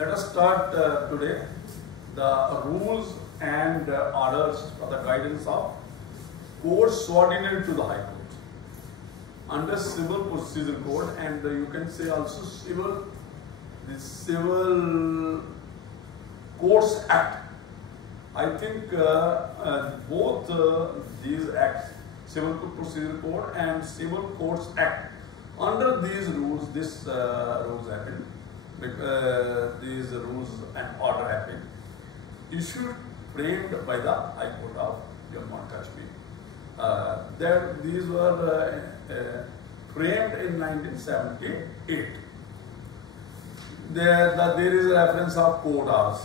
Let us start today the rules and orders for the guidance of courts subordinate to the High Court under Civil Procedure Code, and you can say also the Civil Courts Act. I think both these acts, Civil Procedure Code and Civil Courts Act, under these rules, rules have been, these rules and order have been issued, framed by the High Court of Jammu and Kashmir. These were framed in 1978. There is a reference of court hours,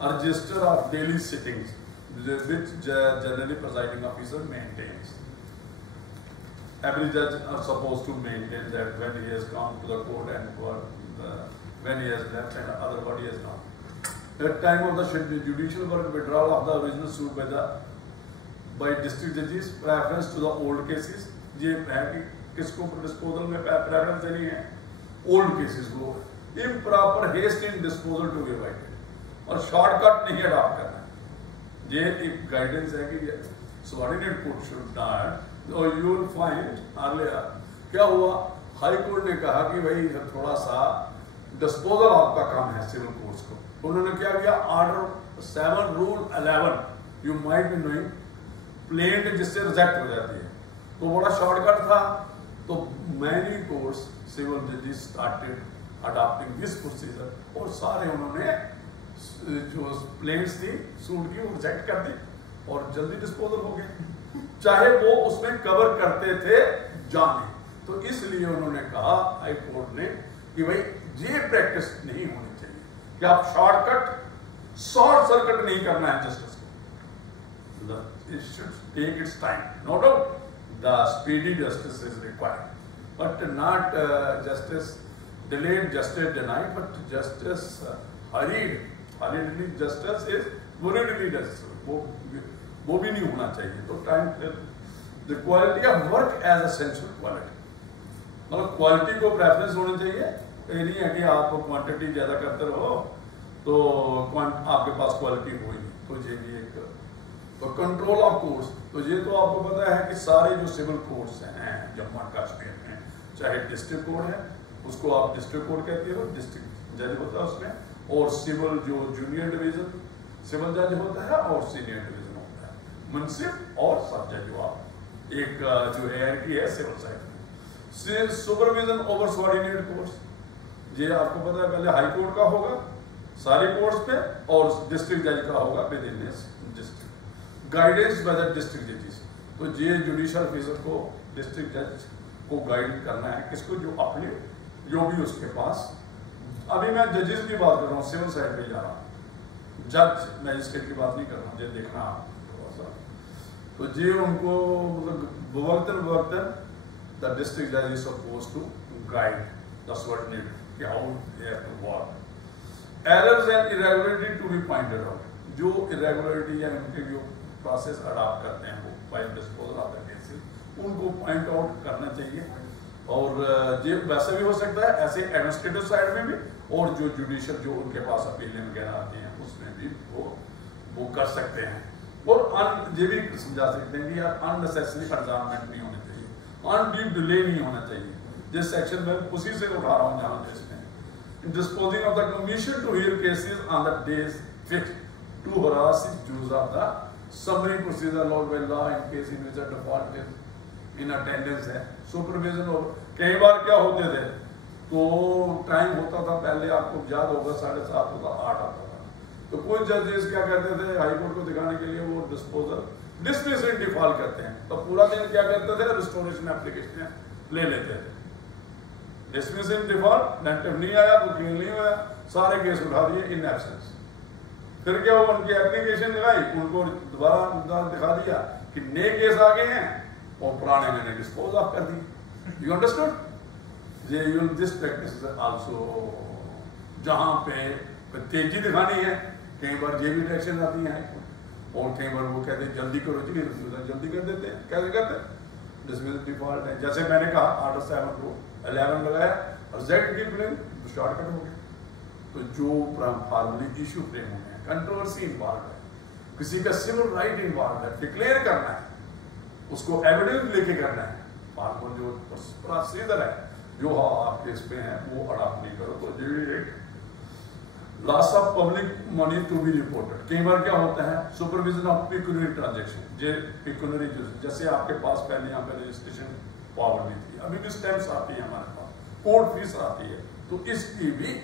a register of daily sittings, which generally presiding officer maintains. Every judge is supposed to maintain that when he has come to the court and when he has left and other body has not. At time of the judicial work, withdrawal of the original suit by district judges, preference to the old cases. ये है कि किसको disposal में preference देनी है? Old cases को. Improper haste in disposal to be avoided और shortcut नहीं adopt करना. ये एक guidance है कि subordinate court should not. और you will find earlier क्या हुआ? हाई कोर्ट ने कहा कि भाई थोड़ा सा डिस्पोजल आपका काम है सिविल कोर्ट्स को. उन्होंने क्या किया? Order 7 rule 11 you might be knowing, plaint जिससे रिजेक्ट हो जाती है, तो बड़ा शॉर्टकट था. तो मैनी कोर्ट्स सिविल जजेस स्टार्टेड अडॉप्टिंग दिस प्रोसीजर और सारे उन्होंने जो प्लेंट्स थी सूट की वो रिजेक्ट कर दी और जल्दी डिस्पोजल हो गए, चाहे वो उसमें कवर करते थे जाने. तो इसलिए उन्होंने कहा हाई कोर्ट ने कि भाई ये प्रैक्टिस नहीं होनी चाहिए कि आप शॉर्ट सर्किट नहीं करना है जस्टिस को. It should take its time. No doubt, the speedy justice is required, but not justice delayed, justice denied, but justice hurried. Hurriedly justice is hurriedly justice. वो भी नहीं होना चाहिए. तो time, the quality of work as essential quality. मतलब quality को preference होनी चाहिए. ये नहीं है कि आप क्वांटिटी ज्यादा करते रहो तो आपके पास क्वालिटी हो ही नहीं. तो ये भी एक तो कंट्रोल ऑफ कोर्ट्स. तो ये तो आपको पता है कि सारे जो सिविल कोर्ट्स हैं जम्मू एंड कश्मीर में, चाहे डिस्ट्रिक्ट कोर्ट है उसको आप डिस्ट्रिक्ट कोर्ट कहते हो, डिस्ट्रिक्ट जज होता है उसमें, और सिविल जो जूनियर डिवीजन सिविल जज होता है और सीनियर डिवीजन होता है, मुंसिफ और सब जज. जो आप एक जो एयर की है सिविल साइड में, सुपरविजन ओवर सबऑर्डिनेट कोर्ट्स. ये आपको पता है पहले हाई कोर्ट का होगा सारे कोर्ट्स पे और डिस्ट्रिक्ट जज का होगा with in district. Guidance by the district जजेस. तो ये जुडिशियल ऑफिसर को डिस्ट्रिक्ट जज को गाइड करना है किसको? जो अपने जो भी उसके पास. अभी मैं जजेस की बात कर रहा हूँ, सिविल साइड पे जा रहा हूँ, जज मैजिस्ट्रेट की बात नहीं कर रहा हूँ. ये देखना थोड़ा सा. तो ये उनको मतलब वक्तन द डिस्ट्रिक्ट जज is supposed to guide the subordinate how they have to work. Errors and irregularity to be pointed out. जो irregularity या उनके जो process अडॉप्ट करते हैं वो by disposal of the cases, उनको पॉइंट आउट करना चाहिए. और ये वैसे भी हो सकता है ऐसे एडमिनिस्ट्रेटिव साइड में भी, और जो जुडिशियल जो उनके पास अपील वगैरह आती हैं उसमें भी वो कर सकते हैं. और ये भी समझा सकते हैं कि यार अननेसेसरी एडजॉर्नमेंट नहीं होनी चाहिए, अनड्यू डिले नहीं होना चाहिए. जिस सेक्शन में उसी से उठा रहा हूँ जहाँ जिसमें disposing of the commission to hear cases on the days fixed to harass use of the summary procedure allowed by law in case in which a default is in attendance है. Supervision और कई बार क्या होते थे तो time होता था पहले आपको याद होगा 7:30 होता 8 आता था. तो कुछ जजेस क्या करते थे हाई कोर्ट को दिखाने के लिए वो डिस्मिस इन डिफॉल्ट करते हैं. तो पूरा दिन क्या करते थे? रिस्टोरेशन एप्लीकेशन ले लेते थे. डिसमिस इन डिफॉल्ट, प्लेंटिफ नहीं आया, वकील नहीं आया, सारे केस उठा दिए इन एब्सेंस. फिर क्या हुआ? उनकी एप्लीकेशन लगाई, उनको दोबारा दिखा दिया कि नए केस आ गए हैं और पुराने मैंने डिस्पोज ऑफ कर दिए. You understood? ये दिस प्रैक्टिस इज आल्सो जहां पे तेजी दिखानी है. कई बार ये भी एक्शन आती है और कई बार वो कहते हैं जल्दी करो जी, जल्दी कर देते हैं. कैसे करते हैं? डिसमिस डिफॉल्ट है. जैसे मैंने कहा ऑर्डर 7 को 11 लगाया और जेड की प्लेन तो शॉर्टकट हो गया. तो जो फॉर्मली इशू फ्रेम होने हैं, कंट्रोवर्सी इन्वॉल्व है, किसी का सिविल राइट इन्वॉल्व है, डिक्लेयर करना है, उसको एविडेंस लेके करना है, फॉर्मल जो प्रोसीजर है जो आपके इसमें है वो अडॉप्ट नहीं करो तो loss of public money to be reported. कई बार क्या होता है, सुपरविजन ऑफ पिक्यूनरी ट्रांजेक्शन, जे पिक्यूनरी जैसे आपके पास पहले यहाँ पे रजिस्ट्रेशन पावर नहीं थी, अभी भी स्टैम्प्स आती है हमारे पास, कोर्ट फीस आती है, तो इसकी भी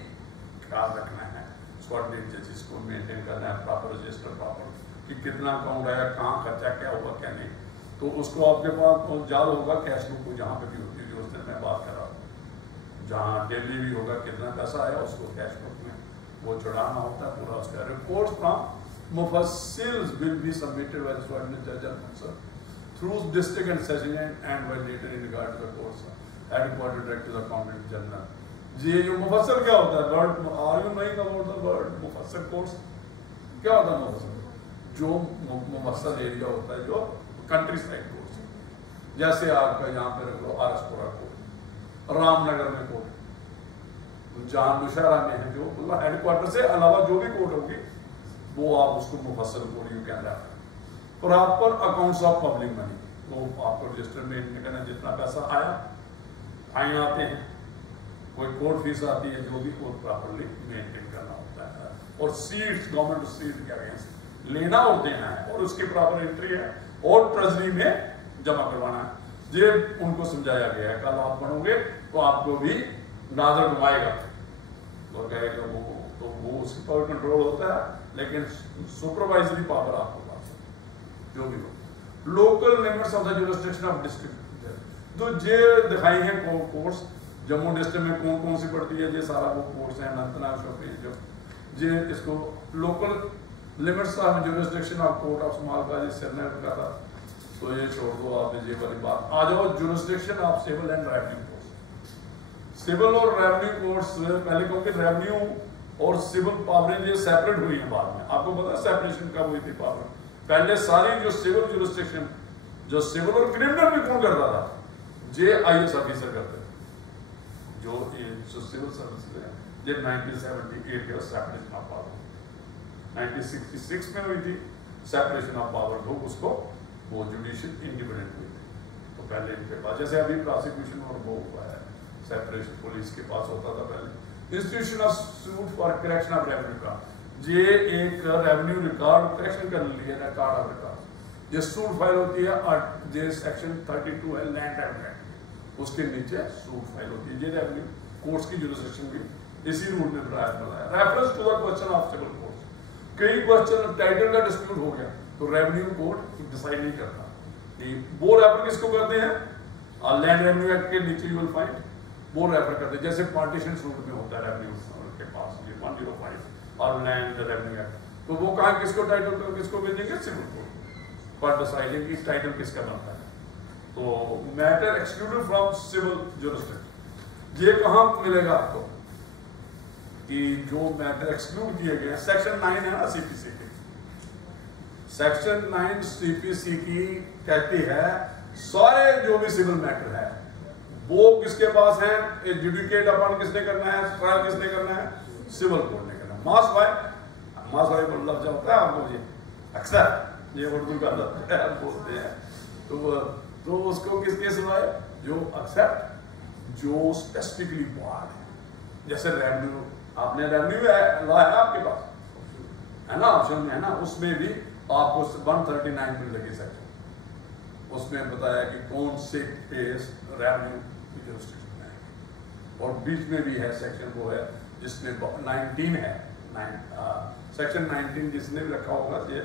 ख्याल रखना है, कोऑर्डिनेट जजेस को मेंटेन करना है, प्रॉपर रजिस्टर प्रॉपर कि कितना अकाउंट आया, कहाँ खर्चा क्या हुआ क्या नहीं, तो उसको आपके पास याद होगा कैश बुक जहाँ पे भी होती है, जो उस दिन मैं बात कर रहा हूँ, जहाँ डेली भी होगा कितना पैसा आया उसको कैश बुक में वो चढ़ाना होता है पूरा, उसका report from mofussils will be submitted by the coordinate जज officer through district and session and by letter in regard to the courts headquarter direct to the accountant general. ये जो मुफस्सिल क्या होता है, word are you knowing about the word mofussil courts क्या होता है? मुफस्सिल जो मुफस्सिल एरिया होता है, जो कंट्री साइड कोर्ट्स, जैसे आपका यहाँ पे रख लो आरसपुरा कोर्ट, रामनगर में कोर्ट, जान मुशारा में है, जो मतलब हेडक्वार्टर से अलावा जो भी कोर्ट होगी वो आप उसको मुफस्सिल कोर्ट यू कैन रखना। Proper accounts of public money, तो आपको रजिस्टर में करना, जितना पैसा आया, फाइन आते हैं, कोई कोर्ट फीस आती है, जो भी कोर्ट प्रॉपरली मेंटेन करना होता है, और सीट्स गवर्नमेंट सीट के अगेंस्ट लेना और देना है, और उसकी प्रॉपर एंट्री है और ट्रेजरी में जमा करवाना है। ये उनको समझाया गया है, कल आप पढ़ोगे तो आपको भी नाजर घुमाएगा और कहेगा वो उसकी पावर कंट्रोल होता है, लेकिन सुपरवाइजरी पावर आपके पास है जो भी हो। Local limits of the jurisdiction of district, तो ये दिखाई है कोर्ट्स जम्मू डिस्ट्रिक्ट में कौन कौन सी पड़ती है, ये सारा वो कोर्ट्स है, अनंतनाग शोपियां, जो ये इसको local limits of jurisdiction of court of small Srinagar का था, तो ये छोड़ दो आप, ये वाली बात आ जाओ jurisdiction of civil and revenue courts. Civil और रेवेन्यू कोर्ट्स पहले, क्योंकि रेवेन्यू और सिविल पावरें ये सेपरेट हुई है बाद में, आपको पता है सेपरेशन कब हुई थी पावर? पहले सारी जो सिविल जुरिसडिक्शन, जो सिविल और क्रिमिनल भी कौन करता था, जे आईएएस ऑफिसर करते थे, जो सिविल सर्विसेज है, ये 1978 के सेपरेशन ऑफ पावर, 1966 में हुई थी सेपरेशन ऑफ पावर, तो उसको वो जुडिशियल इंडिपेंडेंट हुई थी। तो पहले इनके पास, जैसे अभी प्रोसिक्यूशन और वो हुआ है सेपरेशन, पुलिस के पास होता था पहले। Institution of suit for correction of revenue का, ये एक रेवेन्यू रिकॉर्ड करेक्शन कर लिया, रिकॉर्ड ऑफ रिकॉर्ड, ये सूट फाइल होती है, और ये सेक्शन 32 है लैंड रेवेन्यू एक्ट, उसके नीचे सूट फाइल होती है। ये रेवेन्यू कोर्ट्स की जुरिसडिक्शन भी इसी रूल में बनाया। Reference to the question of civil courts, कई क्वेश्चन टाइटल का डिस्प्यूट हो गया तो रेवेन्यू कोर्ट डिसाइड नहीं करता, वो रेफर किसको करते हैं, लैंड रेवेन्यू एक्ट के नीचे यू विल फाइंड, वो रेफर करते हैं, जैसे पार्टीशन सूट में होता है रेवेन्यू के पास, ये 105 और लैंड रेवेन्यू एक्ट, तो वो कहा किसको टाइटल कर किसको भेजेंगे, सिविल कोर्ट पर डिसाइडिंग कि टाइटल किसका बनता है। तो matter excluded from civil jurisdiction, ये कहां मिलेगा आपको कि जो मैटर एक्सक्लूड किए गए, सेक्शन 9 है ना सीपीसी की, सेक्शन 9 सीपीसी की कहती है सारे जो भी सिविल मैटर है वो किसके पास है, एडजुडिकेट अपॉन किसने करना है, ट्रायल किसने करना है, सिविल कोर्ट ने करना है। मास भाई को लफ्ज होता है आपको, ये अक्सर ये उर्दू का लफ्ज है बोलते हैं, तो उसको किसके सिवाय, जो एक्सेप्ट जो स्पेसिफिकली बात है, जैसे रेवेन्यू, आपने रेवेन्यू लॉ है आपके पास है ना, ऑप्शन में है ना, उसमें भी आपको 139 में लगी सेक्शन, उसमें बताया कि कौन से केस रेवेन्यू की जुरिसडिक्शन में है, और बीच में भी है सेक्शन वो है जिसमें 19 है, सेक्शन 19 जिसने भी रखा होगा ये,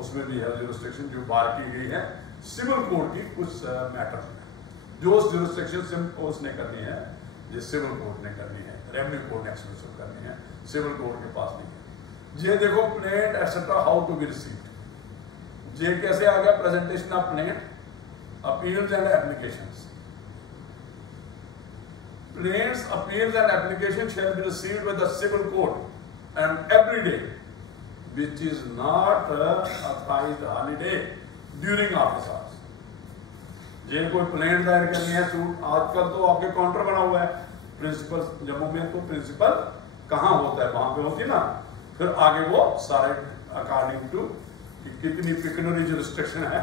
उसमें भी है जुरिसडिक्शन जो बार की गई है सिविल कोर्ट की कुछ मैटर्स में, जो उस जुरिसडिक्शन से उसने करनी है, जो सिविल कोर्ट ने करनी है, रेवेन्यू कोर्ट ने एक्सक्लूसिव करनी है, सिविल कोर्ट के पास नहीं है। ये देखो plaint etcetera how to be received, ये कैसे आ गया, presentation of plaint, appeals and applications, plaints, appeals and application shall be received by the civil court and every day which is not authorized holiday during office hours। जे कोई plaint दायर करनी है suit, आजकल तो आपके काउंटर बना हुआ है प्रिंसिपल, जम्मू में तो प्रिंसिपल कहाँ होता है वहां पे होती है ना, फिर आगे वो सारे अकॉर्डिंग टू कितनी पिक्यूनरी जुरिस्डिक्शन है।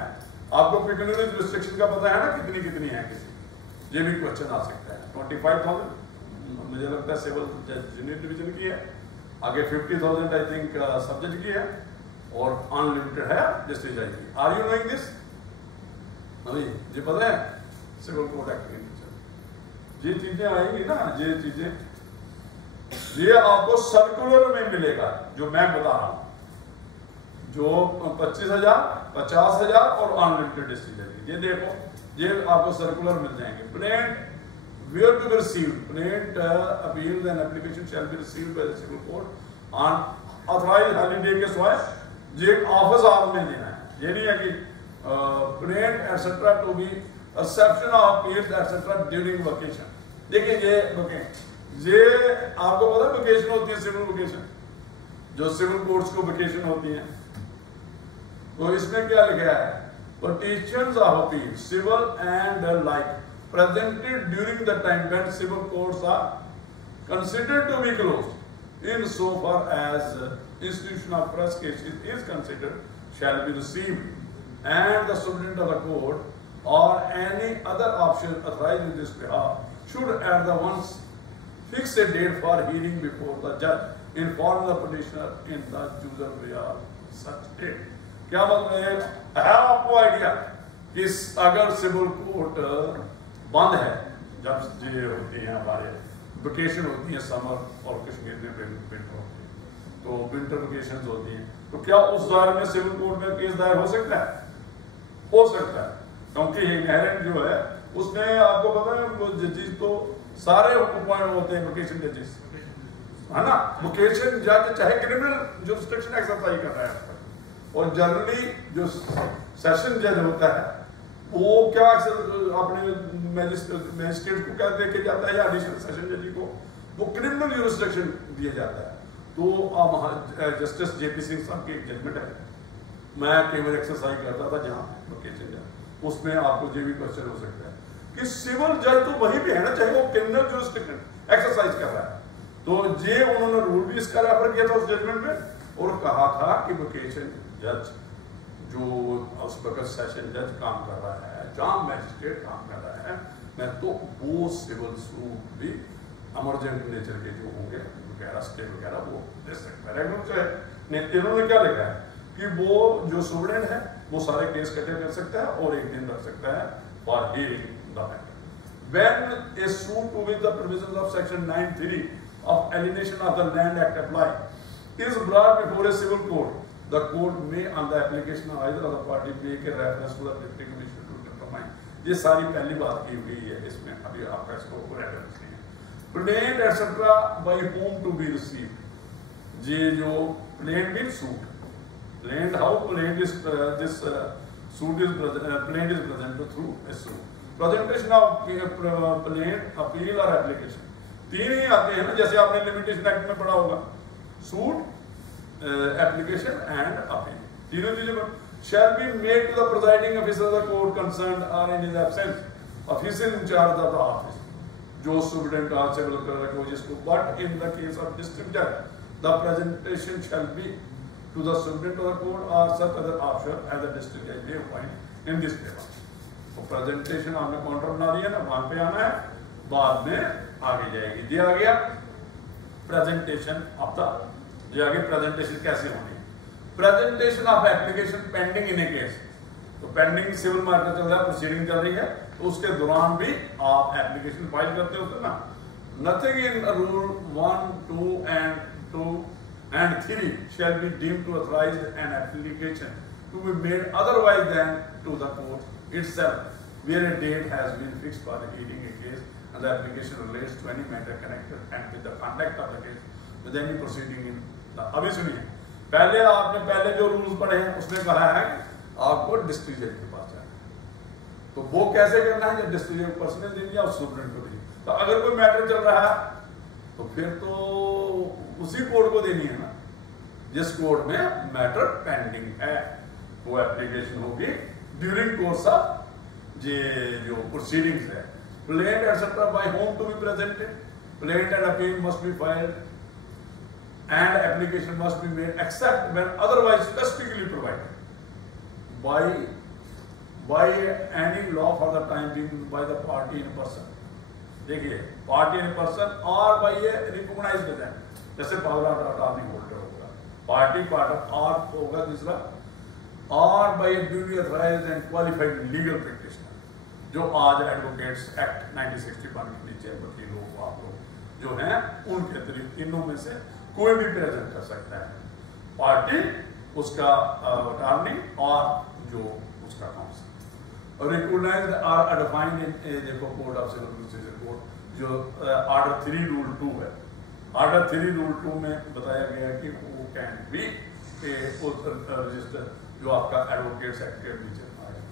आपको पिक्यूनरी जुरिस्डिक्शन का पता है ना, कितनी कितनी है, किसी ये भी क्वेश्चन आ सकता है। 25,000 मुझे लगता है सिविल जूनियर डिवीजन की है, आगे 50,000 आई थिंक सब्जेक्ट की है, और अनलिमिटेड है डिस्ट्रिक्ट जज की। Are you knowing this? अभी ये पता है सिविल कोड एक्ट की ये चीजें आएंगी ना, ये चीजें ये आपको सर्कुलर में मिलेगा जो मैं बता रहा हूं, जो 25,000, 50,000 और अनलिमिटेड डिस्ट्रिक्ट जज। ये देखो, ये आपको सर्कुलर मिल जाएंगे। Plaint where to be received, plaint appeals and application shall be received by the civil court on authorized holiday के सिवाय ये ऑफिस आवर में देना है। ये नहीं है कि plaint etc to be reception of appeals etc during vacation। देखिए ये आपको पता है वेकेशन होती है, सिविल वेकेशन, जो सिविल कोर्ट्स को वेकेशन होती है, तो इसमें क्या लिखा है, petitions of appeal civil and like presented during the time when civil courts are considered to be closed in so far as institution of press cases is considered shall be received and the superintendent of the court or any other option authorized in this behalf should at the once fix a date for hearing before the judge inform the petitioner in the usual way of such date। क्या मतलब है आपको idea कि अगर civil court बंद है, जब ये होती है हमारे वेकेशन होती है, समर और कश्मीर में विंटर होती है, तो विंटर वेकेशन होती हैं, तो क्या उस दौर में सिविल कोर्ट में केस दायर हो सकता है? हो सकता है, क्योंकि इनहेरेंट जो है उसमें आपको पता है वो जजेस तो सारे अपॉइंट होते हैं वेकेशन जजेस, है ना। वेकेशन जज चाहे क्रिमिनल जुरिस्डिक्शन एक्सरसाइज कर रहा है, और जनरली जो सेशन जज होता है वो क्या अपने मैजिस्ट्रेट को क्या देके जाता है, या एडिशनल सेशन जज को वो क्रिमिनल जुरिस्डिक्शन दिया जाता है। तो जस्टिस जेपी सिंह साहब की एक जजमेंट है, मैं केवल एक्सरसाइज करता था जहां वेकेशन जज, उसमें आपको ये भी क्वेश्चन हो सकता है कि सिविल जज तो वही भी है ना, चाहे वो क्रिमिनल जुरिस्डिक्शन एक्सरसाइज कर रहा है। तो ये उन्होंने रूल भी इसका रेफर किया था उस जजमेंट में, और कहा था कि वेकेशन जज जो उस वक्त सेशन जज काम कर रहा है, जहां मैजिस्ट्रेट काम कर रहा है, मैं तो वो सिविल सूट भी इमरजेंट नेचर के जो होंगे वगैरह स्टे वगैरह वो दे सकता है। इन्होंने क्या लिखा है कि वो जो स्टूडेंट है वो सारे केस इकट्ठे कर सकता है और एक दिन रख सकता है for hearing the matter. When a suit to with the provisions of section 9(3) of alienation of the land act apply is brought before a civil court, the court may on the application of either of the party make a reference to the deputy commissioner to determine। ये सारी पहली बात की हुई है इसमें, अभी आपका इसको रेफरेंस नहीं है। Plaint etcetera by whom to be received, ये जो plaint mean suit, plaint how plaint is this suit is plaint is presented through a suit, presentation of plaint appeal और एप्लीकेशन, तीन ही आते हैं ना, जैसे आपने लिमिटेशन एक्ट में पढ़ा होगा, सूट application and appeal, तीनों चीजें shall be made to the presiding officer of the court concerned or in his absence, officer in charge of the office, जो superintendent of civil clerk हो जिसको, but in the case of district judge, the presentation shall be to the superintendent of the court or such other officer as the district judge may appoint in this paper। तो presentation आपने counter बना दिया ना, वहां पे आना है, बाद में आगे जाएगी। ये आ गया presentation of the, ये आगे प्रेजेंटेशन कैसे होनी है, presentation of application pending in A case, तो पेंडिंग सिविल मैटर चल रहा है, प्रोसीडिंग चल रही है, तो उसके दौरान भी आप एप्लीकेशन फाइल करते हो ना। Nothing in rule 1, 2 and 3 shall be deemed to authorize an application to be made otherwise than to the court itself where a date has been fixed for hearing a case and the application relates to any matter connected and with the conduct of the case with any proceeding in। अभी सुनिए, पहले आपने पहले जो rules पढ़े हैं उसमें कहा है आपको डिस्ट्रिक्ट जज के पास जाना है, तो वो कैसे करना है, जब डिस्ट्रिक्ट जज पर्सनल दे दिया और सुप्रीम को दे, तो अगर कोई मैटर चल रहा है तो फिर तो उसी कोर्ट को देनी है ना जिस कोर्ट में मैटर पेंडिंग है, वो एप्लीकेशन होगी ड्यूरिंग कोर्स ऑफ ये जो प्रोसीडिंग्स है। Plaint etcetera by whom to be presented, plaint and appeal must be filed and application must be made except when otherwise specifically provided by any law for the time being by the party in person. देखिए, party in person और by a recognized event, जैसे power of attorney holder होगा, party और होगा दूसरा, और by a duly authorized and qualified legal practitioner, जो आज Advocates Act 1961 के नीचे वकील लोग आप लोग जो हैं उनके अतिरिक्त इनों में से कोई भी प्रेजेंट कर सकता है, पार्टी, उसका अटॉर्नी और जो उसका काउंसिल। और रिकॉग्नाइज्ड आर डिफाइंड इन देखो code of civil procedure code जो ऑर्डर 3 रूल 2 है, ऑर्डर 3 रूल 2 में बताया गया कि वो कैन बी रजिस्टर जो आपका एडवोकेट्स एक्ट के नीचे आएगा।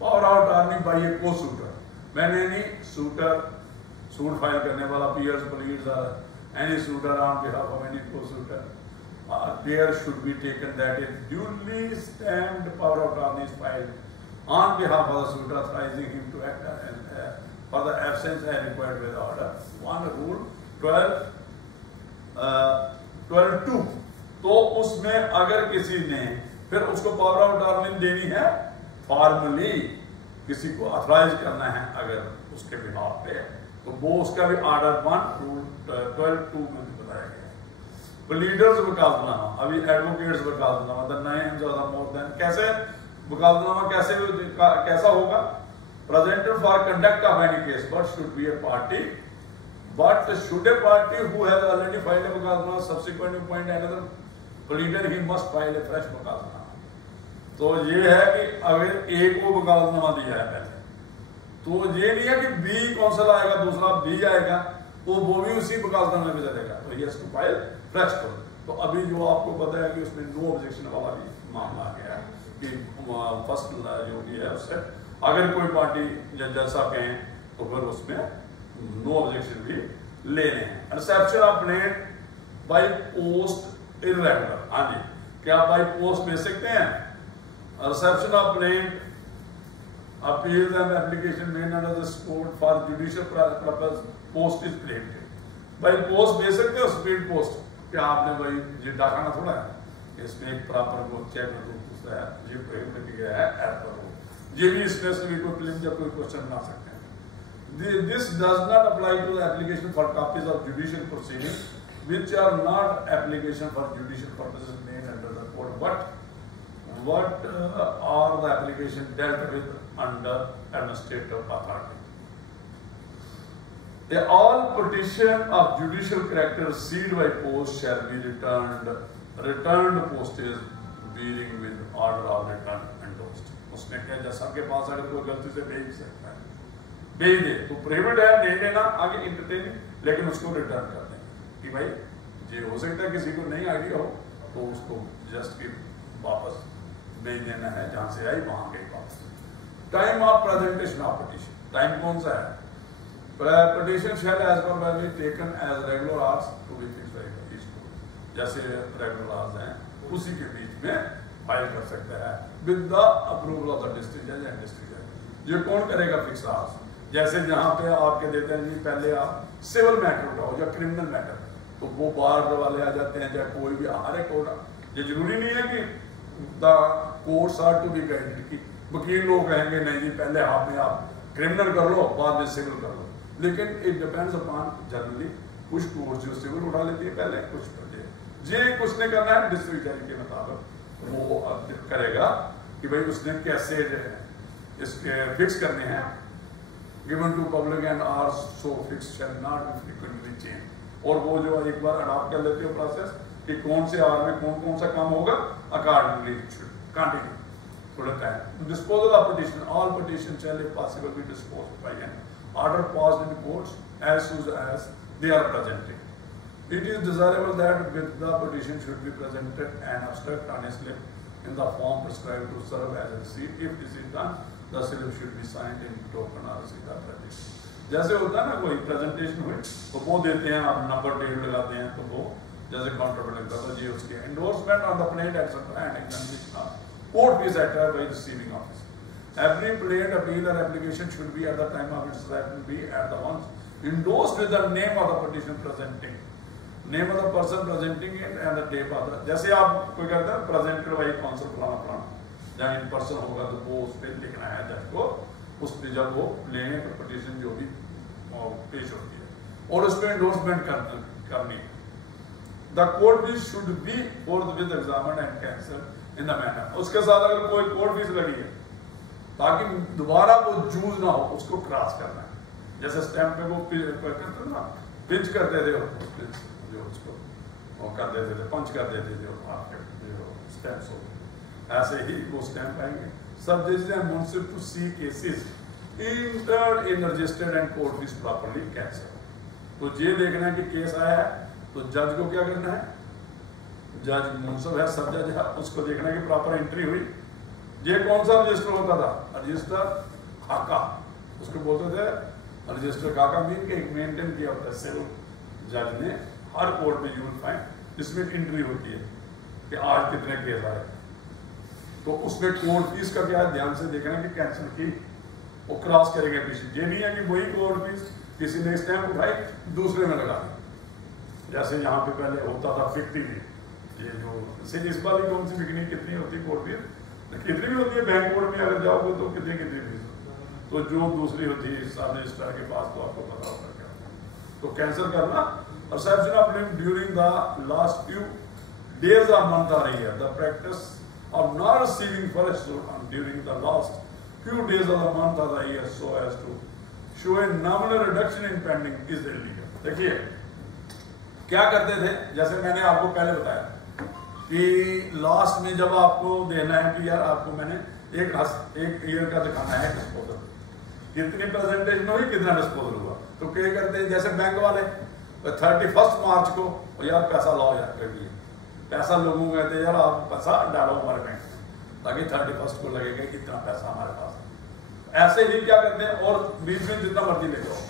Power of attorney by a co suitor, मैंने नहीं सूटर सूट फाइल करने वाला peers pleads any suitor on behalf of any co-suitor, care should be taken that a duly stamped power of attorney is filed on behalf of the suitor authorizing him to act for the absence as required by the order 1 rule 12(2). तो उसमें अगर किसी ने फिर उसको power of attorney देनी है, formally किसी को अथॉराइज करना है अगर उसके बिहाफ पे, तो वो उसका भी ऑर्डर 1 रूल 12(2) में भी बताया गया। प्लीडर्स वकालतनामा, अभी advocates vakalatnama the names of the more than, कैसे वकालतनामा कैसा होगा? Presented for conduct of any case but should be a party, but should a party who has already filed a vakalatnama subsequent appoint another pleader he must file a fresh vakalatnama. तो ये है कि अगर एक को वकालतनामा दिया है पहले, तो ये नहीं है कि बी कौंसिल आएगा दूसरा बी आएगा वो भी उसी वकालतनामे में चलेगा, तो ये इसको फाइल फ्रेश करो। तो अभी जो आपको पता है कि उसमें नो ऑब्जेक्शन वाला भी मामला आ गया है कि फर्स्ट जो भी है उससे अगर कोई पार्टी जज साहब कहें तो फिर उसमें नो ऑब्जेक्शन भी लेने हैं। Reception of plate by post irregular, हाँ जी, क्या बाई पोस्ट भेज सकते हैं? Reception of plate appeals and application made under this code for judicial purpose post is prohibited. भाई पोस्ट दे सकते हो, स्पीड पोस्ट, क्या आपने भाई ये डाकाना थोड़ा है, इसमें एक प्रॉपर वो चेक दूसरा है, ये प्रोहिबिट किया है ऐप पर हो, ये भी इसमें से भी कोई क्लेम या कोई क्वेश्चन बना सकते हैं। This does not apply to the application for copies of judicial proceedings which are not application for judicial purposes made under the code, but what are the application dealt with under administrative authority. All petition of judicial character sealed by post shall be returned postage bearing with order of return endorsed. उसमें क्या जैसा के पास अगर कोई गलती से भेज सकता है, भेज दे तो प्रोहिबिट है, नहीं देना आगे इंटरटेन, लेकिन उसको रिटर्न कर देंगे कि भाई ये हो सकता है किसी को नहीं आइडिया हो तो उसको जस्ट की वापस भेज देना है, जहां से आई वहां गई वापस। Time of presentation of petition, time कौन सा है? Petition shell as per value taken as regular hours to be fixed by each court, जैसे रेगुलर आवर्स हैं उसी के बीच में फाइल कर सकता है with the approval of the district जज एंड डिस्ट्रिक्ट जज। ये कौन करेगा फिक्स आवर्स? जैसे जहां पे आपके देते हैं जी पहले आप सिविल मैटर उठाओ या क्रिमिनल मैटर, तो वो बार वाले आ जाते हैं, चाहे कोई भी हर एक कोर्ट, ये जरूरी नहीं है कि the courts are to be guided की वकील लोग कहेंगे नहीं जी पहले आप में आप क्रिमिनल कर लो बाद में सिविल कर लो, लेकिन इट डिपेंड्स अपॉन जनरली कुछ कोर्ट जो सिविल उठा लेती है पहले, कुछ जे कुछ ने करना है डिस्ट्रिक्ट जज के मुताबिक वो करेगा कि भाई उसने कैसे इसके फिक्स करने हैं। Given to public and are so fix shall not be frequently change, और वो जो एक बार अडॉप्ट कर लेते हो प्रोसेस कि कौन से आवर में कौन कौन सा काम होगा, अकॉर्डिंगली कंटिन्यू थोड़ा time. Disposal of petition, all petition shall if possible be disposed by an order passed in courts as soon as they are presented. It is desirable that with the petition should be presented an abstract on a slip in the form prescribed to serve as a receipt. If this is done, the slip should be signed in token or receipt of that. जैसे होता है ना कोई presentation हुई तो वो देते हैं, आप नंबर डेट लगाते हैं तो वो जैसे काउंटर पर लगता है जी उसके endorsement on the plate etcetera and examination court fees actor by receiving officer. Every plaint, appeal or application should be at the time of its writing be at the once endorsed with the name of the petition presenting. Name of the person presenting it and the date of the, जैसे आप कोई कहते हैं presented by council फलाना फलाना, जहाँ in person होगा तो वो उस पर लिखना है जज को, उस पर जब वो लेने पर पिटीशन जो भी पेश होती है और उस पर एंडोर्समेंट करनी है। The court fees should be फोर्थविथ examined and cancelled in the manner, उसके साथ अगर कोई कोर्ट फीस लगी है ताकि दोबारा वो जूझ ना हो, उसको क्रॉस करना है। जैसे स्टैंप पे वो करते ना, पिंच करते थे जो उसको वो कर देते थे, पंच कर देते थे जो स्टैंप्स हो, ऐसे ही वो स्टैंप आएंगे। सब जजेस and munsif to see cases entered in registered and court fee properly cancel. तो ये देखना है कि केस आया है तो जज को क्या करना है, जज मुंसिफ है, सब जज है, उसको देखना है कि प्रॉपर एंट्री हुई। ये कौन सा रजिस्टर होता था, रजिस्टर खाका उसको बोलते थे। रजिस्टर खाका मीन के मेंटेन किया होता है सिविल जज ने हर कोर्ट में, यूल फाइंड इसमें एंट्री होती है कि आज कितने केस आए, तो उसमें कोर्ट फीस का क्या है ध्यान से देखना कि कैंसिल की वो क्रॉस करेंगे पीछे। ये नहीं है कि वही कोर्ट फीस किसी ने स्टैंप उठाई दूसरे में लगा दी, जैसे यहाँ पे पहले होता था फिक्टी भी, ये जो इस वाली कौन सी बिकनी कितनी होती कोर्ट फीस, कितनी भी होती है बैंक कोर्ट में अगर जाओगे तो कितनी कितनी फीस, तो जो दूसरी होती है सब रजिस्ट्रार के पास तो आपको पता होगा क्या, तो कैंसिल करना। और section of during the last few days of month आ रही है, the practice of not receiving first during the last few days of the month of the year so as to show a nominal reduction in pending is illegal। देखिए क्या करते थे, जैसे मैंने आपको पहले बताया कि लास्ट में जब आपको देना है कि यार आपको मैंने एक ईयर का दिखाना है डिस्पोजल, कितनी प्रेजेंटेशन हुई, कितना डिस्पोजल हुआ, तो क्या करते हैं जैसे बैंक वाले 31 मार्च को यार पैसा लाओ यार करिए, पैसा लोगों को कहते हैं यार आप पैसा डालो हमारे बैंक में ताकि 31 को लगेगा इतना पैसा हमारे पास है। ऐसे ही क्या करते हैं और बीच में जितना मर्जी ले जाओ,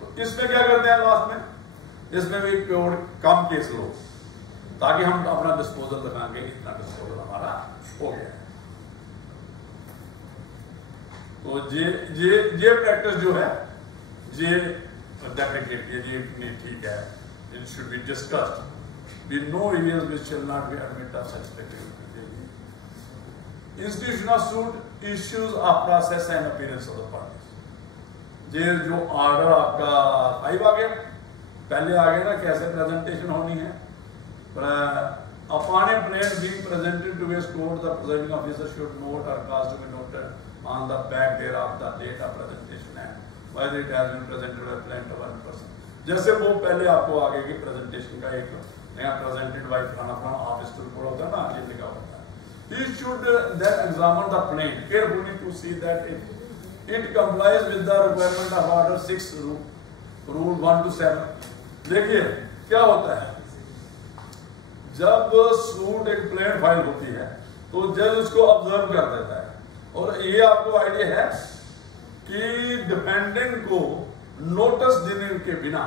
तो इसमें क्या करते हैं लास्ट में, इसमें भी प्योर कम केस लो ताकि हम अपना डिस्पोजल दिखाएंगे इतना डिस्पोजल हमारा हो गया है। तो ये प्रैक्टिस जो है ये डेप्रिकेट, ये ठीक है, it should be discussed. We know areas which shall not be admitted of such speculative. Institution of suit issues of process and appearance of the parties. ये जो ऑर्डर आपका 5 आ गया, पहले आ गया ना कैसे प्रेजेंटेशन होनी है। Upon a plan being presented to a court, the presiding officer should note or cause to be noted on the back thereof the date of presentation and whether it has been presented by plan to one person। जैसे वो पहले आपको आगे की presentation का एक presented by फलाना office to report होता है ना, ये लिखा होता है। He should then examine the plan carefully to see that it complies with the requirement of order 6 rule 1 to 7। देखिए क्या होता है, जब सूट एक प्लेन फाइल होती है तो जज उसको ऑब्जर्व कर देता है, और ये आपको आइडिया है कि डिपेंडेंट को नोटिस देने के बिना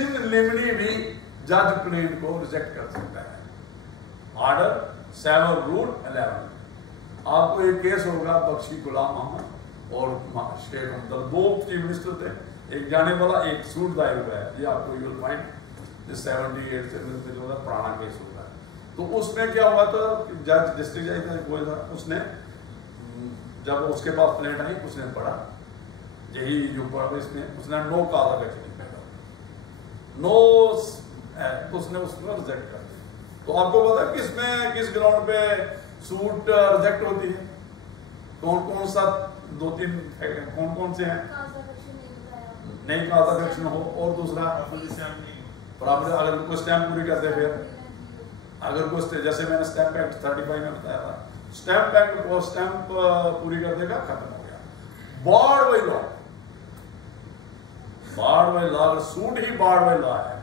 इन लिमिनी भी जज प्लेन को रिजेक्ट कर सकता है। Order 7 rule 11। आपको एक केस होगा बख्शी गुलाम मोहम्मद और शेख अब्दुल, 2 चीफ मिनिस्टर थे, एक जाने वाला एक सूट दायर हुआ है, ये आपको यूल फाइंड 78 से पुराना केस होता है। तो उसमें क्या हुआ था, जज डिस्ट्रिक्ट जज था कोई था, उसने जब उसके पास प्लेन आई उसने पढ़ा, यही जो पढ़ा इसमें उसने नो काजा नो तो उसने उसको रिजेक्ट कर दिया। तो आपको पता है किसमें किस ग्राउंड पे सूट रिजेक्ट होती है, कौन कौन सा 2-3 कौन कौन से हैं, नहीं काजा एक्शन हो, और दूसरा प्रॉपर्टी अगर कोई स्टैंप पूरी करते, फिर अगर कोई जैसे मैंने स्टैंप एक्ट 35 में बताया था, स्टैंप एक्ट को स्टैंप पूरी कर देगा खत्म हो गया। Barred by law, barred by law, अगर सूट ही बार्ड बाय लॉ है,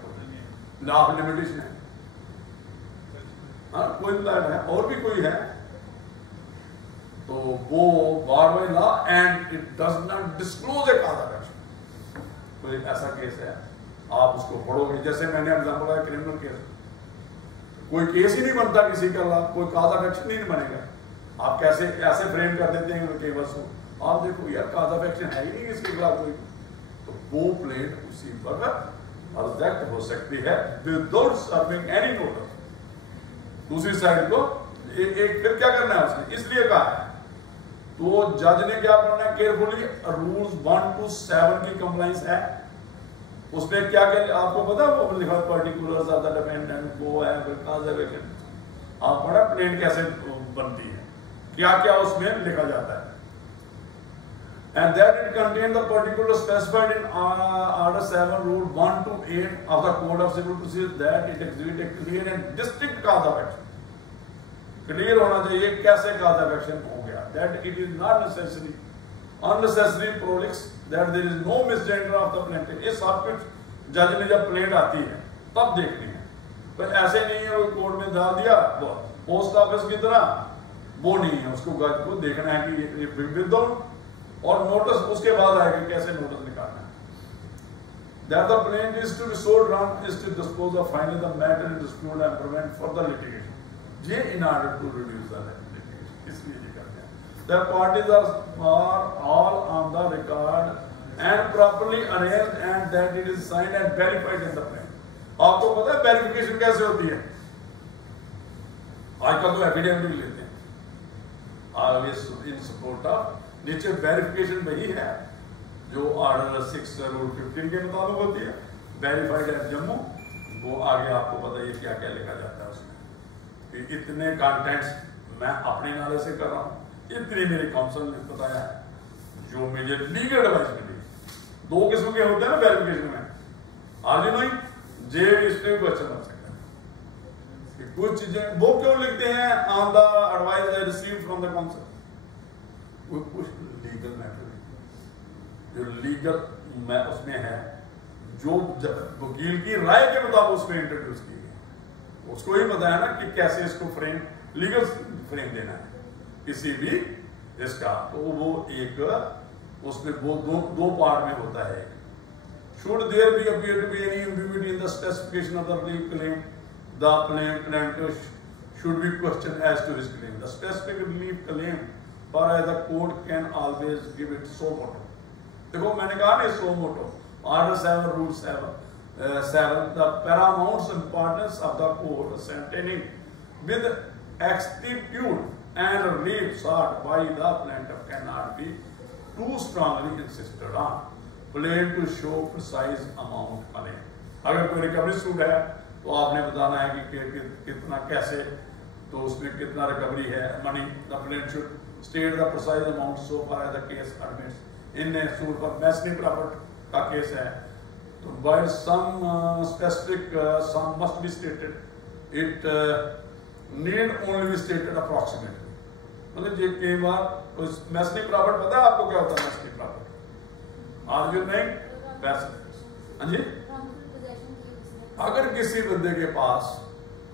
लॉ ऑफ लिमिटेशन है, हाँ कोई प्लान है और भी कोई है, तो वो board by law and it does not disclose A cause of action. कोई ऐसा केस है आप उसको पढ़ोगे, जैसे मैंने एग्जांपल है क्रिमिनल केस, कोई केस ही नहीं बनता किसी का, कोई काज ऑफ एक्शन नहीं बनेगा, आप कैसे ऐसे फ्रेम कर देते हैं कि बस आप देखो यार काज ऑफ एक्शन है ही नहीं इसके खिलाफ कोई, तो वो प्लेन उसी वक्त रिजेक्ट हो सकती है विदाउट सर्विंग एनी नोटिस। दूसरी साइड को एक फिर क्या करना है उसने, इसलिए कहा है। तो जज ने क्या करना है, केयरफुली रूल्स 1 to 7 की कंप्लाइंस है। उसमें क्या क्या आपको पता है, वो लिखा पर्टिकुलर्स ऑफ द डिफेंडेंट वो है, बिकॉज़ आप पढ़ा प्लेन कैसे बनती है, क्या क्या उसमें लिखा जाता है। And that it contained the particulars specified in Order 7, Rule 1 to 8 of the Code of Civil Procedure, that it exhibit a clear and distinct cause of action. Clear होना चाहिए कैसे cause of action हो गया, that it is not necessary, unnecessary prolix, that there is no misgender of the plaintiff. ये सब कुछ जज ने जब प्लेट आती है तब देखनी है, तो ऐसे नहीं है वो कोर्ट में डाल दिया पोस्ट ऑफिस की तरह, वो नहीं है। उसको जज को देखना है कि ये विदाउट और नोटिस उसके बाद आएगा कैसे नोटिस निकालना है। That the plaintiff is to be so drawn is to dispose of finally the matter in dispute and prevent further litigation. ये in order to reduce the litigation, इसलिए ये करते हैं। The parties are all on the record and properly arranged and that it is signed and verified in the plan. आपको पता है verification कैसे होती है? आजकल तो एफिडेविट भी लेते हैं इन सपोर्ट ऑफ, नीचे वेरिफिकेशन वही है जो ऑर्डर 6 रूल 15 के मुताबिक होती है, वेरीफाइड एट जम्मू। वो आगे आपको पता है क्या क्या लिखा जाता है उसमें, कि इतने कंटेंट्स मैं अपने नाले से कर रहा हूँ, इतनी मेरी काउंसिल ने बताया है जो मुझे लीगल एडवाइस मिली। 2 किस्म के होते हैं ना वेरिफिकेशन में, आज नहीं जे इसमें क्वेश्चन बन सकता है। कुछ चीजें वो क्यों लिखते हैं, on the advice I received from the council, कुछ लीगल मैटर जो लीगल में उसमें है, जो वकील की राय के मुताबिक उसमें इंट्रोड्यूस की गई, उसको ही बताया ना कि कैसे इसको फ्रेम लीगल फ्रेम देना है किसी भी इसका। तो वो एक उसमें वो दो पार्ट में होता है। Should there be appear to be any ambiguity in the specification of the relief claim, the plaintiff should be questioned as to his claim. The specific relief claim for the court can always give it so moto. देखो मैंने कहा ना so moto, Order 7, Rule 7, the paramount importance of the court ascertaining with exactitude and relief sought by the plaintiff cannot be too strongly insisted on. Plain to show precise amount claim. अगर कोई recovery suit है तो आपने बताना है कि कितना कैसे, तो उसमें कितना रिकवरी है money. The plaintiff should state the precise amount so far as the case admits. In suit पर मैसनी प्रॉपर्टी का केस है तो while some specific sum must be stated, it need only be stated approximately. मतलब ये कई बार मैसनी property पता है आपको क्या होता है? मैसनी प्रॉपर्टी आज नहीं पैसे, हाँ जी, अगर किसी बंदे के पास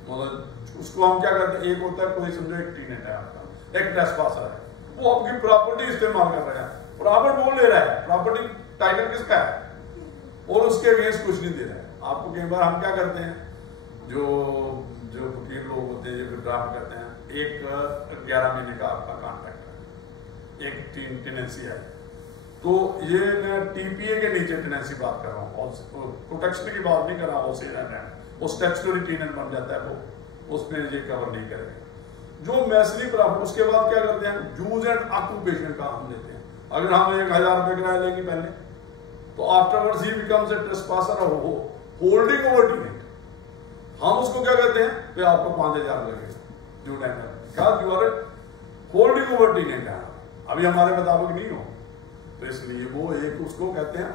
मतलब उसको हम क्या करते हैं, एक होता है कोई समझो एक टीनेट है आपका, एक ट्रेसपासर है, वो आपकी प्रॉपर्टी इस्तेमाल कर रहा है, प्रॉपर्टी वो ले रहा है, प्रॉपर्टी टाइटल किसका है और उसके अगेंस्ट कुछ नहीं दे रहा है। आपको कई बार हम क्या करते हैं, जो वकील लोग होते हैं जो ड्राफ्ट करते हैं, एक 11 महीने का आपका कॉन्ट्रैक्ट है, एक टेनेंसी है, तो ये मैं टीपीए के नीचे टेनेंसी बात कर रहा हूँ, प्रोटेक्शन की बात नहीं कर रहा हूँ, वो स्टैट्यूटरी टेनेंट बन जाता है, वो उसमें ये कवर नहीं करेंगे। जो मैसनी प्रॉपर्टी उसके बाद क्या करते हैं, यूज एंड ऑक्यूपेशन का हम लेते हैं। अगर हम 1000 रुपए किराया लेंगे पहले, तो आफ्टरवर्ड्स ही बिकम्स ए ट्रेसपासर और होल्डिंग ओवर टेनेंट, हम उसको क्या कहते हैं, तो आपको 5000 लगेगा जो टेनेंट क्या you are holding over tenant है, अभी हमारे मुताबिक नहीं हो, तो इसलिए वो एक उसको कहते हैं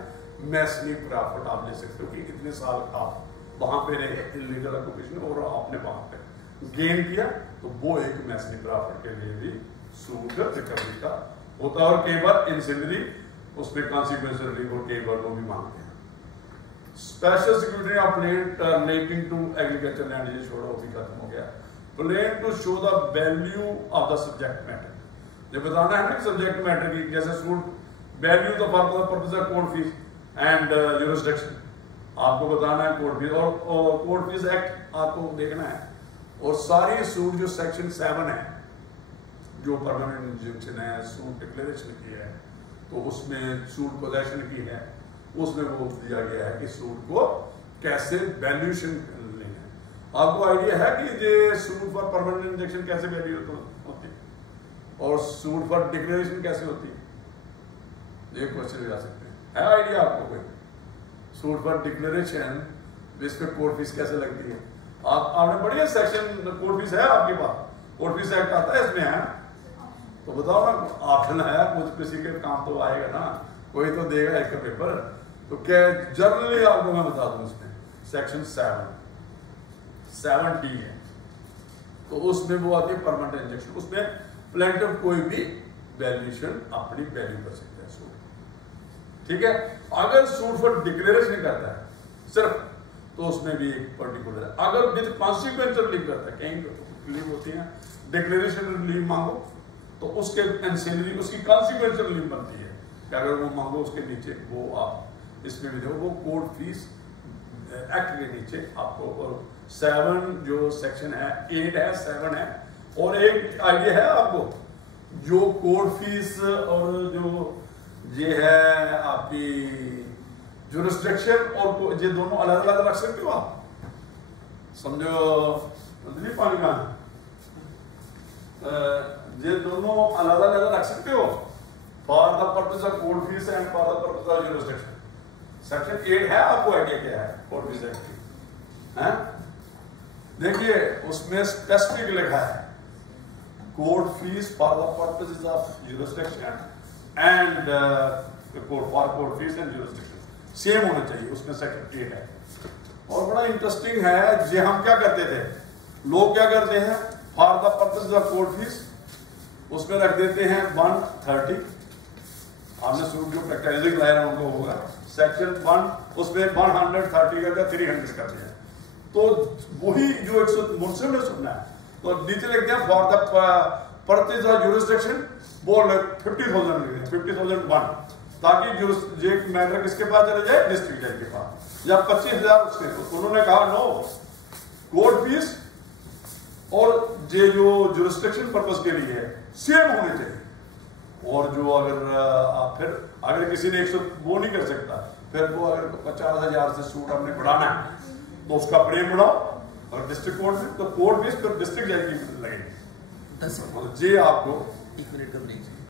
मैसनी प्रॉपर्टी। आप ले सकते हो कि इतने साल आप वहां पे रहे इलीगल ऑक्यूपेशन और आपने वहां पे गेन किया, तो वो एक मैसनी प्रॉपर्टी के लिए भी सूट रिकवरी का होता है। और कई बार इंसिलरी उसमें कॉन्सिक्वेंशियल रिलीफ और कई बार वो भी मांगते हैं। Special security of plaint relating to agriculture land, ये छोड़ो अभी खत्म हो गया। Plaint to show the value of the subject matter, ये बताना है ना सब्जेक्ट मैटर की, जैसे सूट वैल्यू तो for the purpose of court fee and jurisdiction आपको बताना है, कोर्ट फीस और कोर्ट फीस एक्ट आपको देखना है, और सारी सूट जो सेक्शन 7 है जो परमानेंट इंजंक्शन है, सूट डिक्लेरेशन की है, तो उसमें सूट पोजेशन की है, उसमें वो दिया गया है कि सूट को कैसे वैल्यूएशन लेना है। आपको आइडिया है कि ये सूट फॉर परमानेंट इंजेक्शन कैसे वैल्यू होती है और सूट फॉर डिक्लेरेशन कैसे होती है? ये क्वेश्चन भी आ सकते हैं। है आइडिया आपको कोई? सूट फॉर डिक्लेरेशन इस पे कोर्ट फीस कैसे लगती है? आपने पढ़ी है सेक्शन कोर्ट फीस है आपके पास? कोर्ट फीस एक्ट आता है इसमें, है तो बताओ ना, ऑप्शन है कुछ, किसी के काम तो आएगा ना, कोई तो देगा एक पेपर। तो क्या जनरली आपको मैं बता दूं, इसमें सेक्शन 7D है, तो उसमें वो आती है परमानेंट इंजेक्शन। उसमें प्लेंटिफ कोई भी वैल्यूएशन अपनी वैल्यू कर सकता है सूट, ठीक है। अगर सूट फॉर डिक्लेरेशन करता है सिर्फ, तो उसमें भी एक पर्टिकुलर है। अगर विद कॉन्सिक्वेंशियल रिलीव करता है, कहीं रिलीव होती है, डिक्लेरेशन रिलीव मांगो तो उसके एंसेलरी उसकी कॉन्सिक्वेंशियल रिलीव बनती है कि अगर वो मांगो उसके नीचे वो आप इसमें भी देखो, वो कोर्ट फीस एक्ट के नीचे आपको, और 7 जो सेक्शन है, 8 है, 7 है। और एक आइडिया है आपको, जो कोर्ट फीस और जो ये है आपकी जुरिस्डिक्शन, और ये दोनों अलग अलग रख सकते हो आप, समझो नहीं पानी का, ये दोनों अलग अलग रख सकते हो for the purpose of court fee and for the purpose of jurisdiction. Section 8 है, आपको आइडिया क्या है कोर्ट फीस एक्ट की? है देखिए उसमें स्पेसिफिक लिखा है court fees for the purpose of jurisdiction and court fee and jurisdiction same होना चाहिए, उसमें सेक्शन 8 है। और बड़ा इंटरेस्टिंग है, जे हम क्या करते थे, लोग क्या करते हैं, for the purpose of court fees उसमें रख देते हैं 130। आपने शुरू जो प्रैक्टिस लाया उनको होगा सेक्शन 1, उसमें 130 करके 300 कर दिया। तो वही जो 100 मुझसे में सुनना है, तो नीचे लिखते हैं for the purpose of jurisdiction, वो 50,000 लिख दें, 50,001, ताकि जो मैटर किसके पास चले जाए, डिस्ट्रिक्ट जज के पास, या 25,000 उसके। तो उन्होंने कहा नो, कोर्ट फीस और ये जो जुरिस्डिक्शन पर्पस के लिए है सेम होने चाहिए। और जो अगर आप फिर अगर किसी ने 100 वो नहीं कर सकता, फिर वो अगर 50,000 से सूट आपने बढ़ाना है तो उसका प्रेम बढ़ाओ, और डिस्ट्रिक्ट कोर्ट में तो कोर्ट फीस फिर डिस्ट्रिक्ट जज की लगेगी। ये आपको 1 मिनट का ब्रेक।